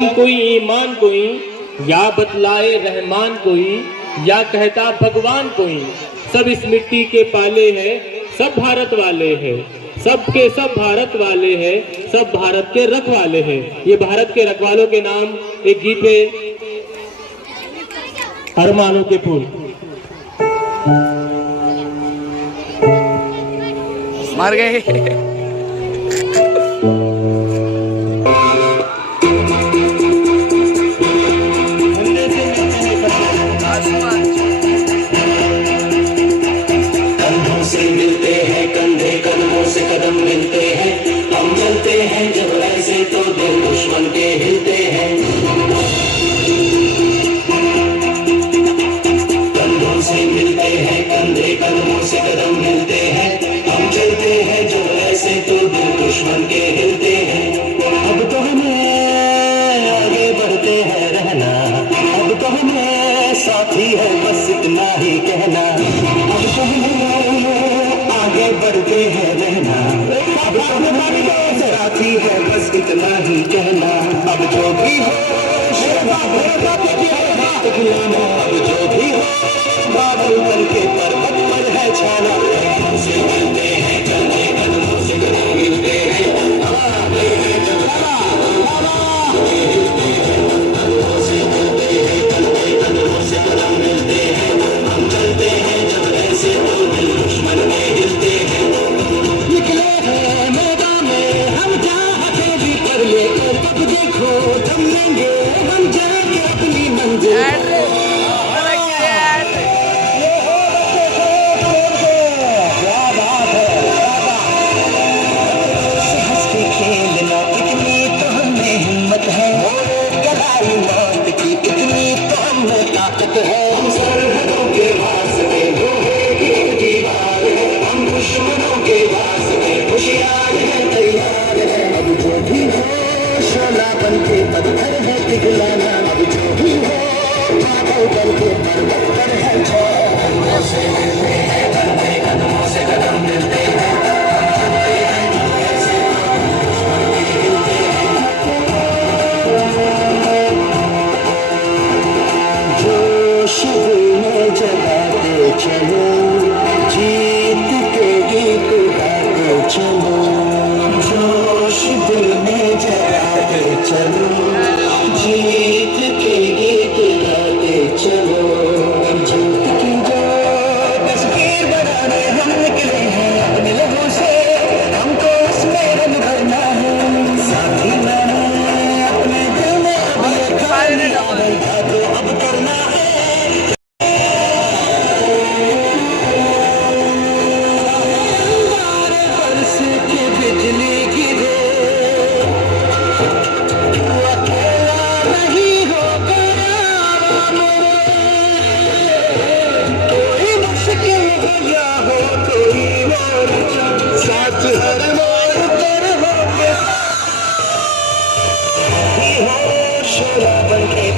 कोई ईमान कोई, या बतलाए रहमान कोई, या कहता भगवान कोई। सब इस मिट्टी के पाले हैं, सब भारत वाले हैं, सब के सब भारत वाले हैं, सब भारत के रखवाले हैं। ये भारत के रखवालों के नाम एक गीत है, अरमानों के फूल। मार गए। मिलते हैं कंधे कदमों से कदम मिलते हैं, हम चलते हैं जब ऐसे तो दिल दुश्मन के हिलते हैं। कंधों से मिलते हैं कंधे कदमों से कदम मिलते हैं, हम चलते हैं जब ऐसे तो दिल दुश्मन के हिलते हैं। अब तो हमें आगे बढ़ते हैं रहना, अब तो हमें साथी है बस इतना ही कहना। अब तो हमें आगे बढ़ते हैं रहना, अब तो हमें साथी है बस इतना ही कहना। अब जो भी हो अब जो भी हो बादल बन के पर्वत पर है छाना। से मिलते हैं चलते कदमों से कदम मिलते हैं, चलो जीत के गीत गाते चलो, जोश दिल में जगाते चलो, जीत के गीत गाते चलो। जीत की जो तस्वीर बनाने हम निकले हैं अपने लोगों से, हमको उसमें रंग भरना है। साथी मैंने अपने दिल में अब करना है। शोला बन के